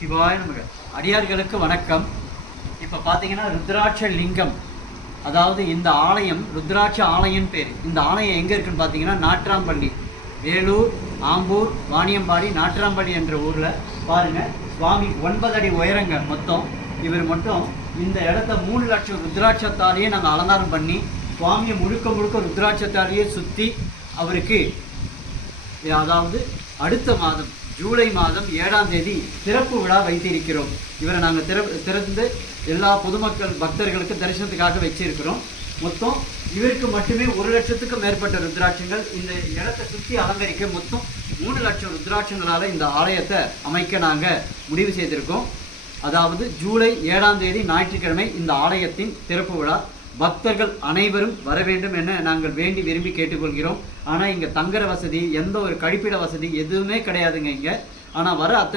சிவாய நமக. அடியார்களுக்கு வணக்கம். இப்போ பார்த்தீங்கன்னா ருத்ராட்ச லிங்கம், அதாவது இந்த ஆலயம் ருத்ராட்ச ஆலயம் பேர். இந்த ஆலயம் எங்கே இருக்குன்னு பார்த்தீங்கன்னா நாட்ராம்பள்ளி, வேலூர், ஆம்பூர், வாணியம்பாடி, நாட்ராம்பள்ளி என்ற ஊரில் பாருங்கள். சுவாமி 9 அடி உயரங்க மொத்தம். இவர் மட்டும் இந்த இடத்த 3 லட்சம் ருத்ராட்சத்தாலேயே நாங்கள் அலங்காரம் பண்ணி சுவாமியை முழுக்க முழுக்க ருத்ராட்சத்தாலேயே சுற்றி அவருக்கு, அதாவது அடுத்த மாதம் ஜூலை மாதம் 7ஆம் தேதி திறப்பு விழா வைத்திருக்கிறோம். இவரை நாங்கள் திறந்து எல்லா பொதுமக்கள் பக்தர்களுக்கு தரிசனத்துக்காக வச்சிருக்கிறோம். மொத்தம் இவருக்கு மட்டுமே 1 லட்சத்துக்கும் மேற்பட்ட ருத்ராட்சங்கள் இந்த இடத்தை சுற்றி அலங்கரிக்க மொத்தம் 3 லட்சம் ருத்ராட்சங்களால் இந்த ஆலயத்தை அமைக்க நாங்கள் முடிவு செய்திருக்கோம். அதாவது ஜூலை 7ஆம் தேதி ஞாயிற்றுக்கிழமை இந்த ஆலயத்தின் திறப்பு விழா. பக்தர்கள் அனைவரும் வர வேண்டும் என நாங்கள் வேண்டி விரும்பி கேட்டுக்கொள்கிறோம். ஆனால் இங்கே தங்குற வசதி, எந்த ஒரு கழிப்பிட வசதி எதுவுமே கிடையாதுங்க இங்கே. ஆனால் வர அத்தனை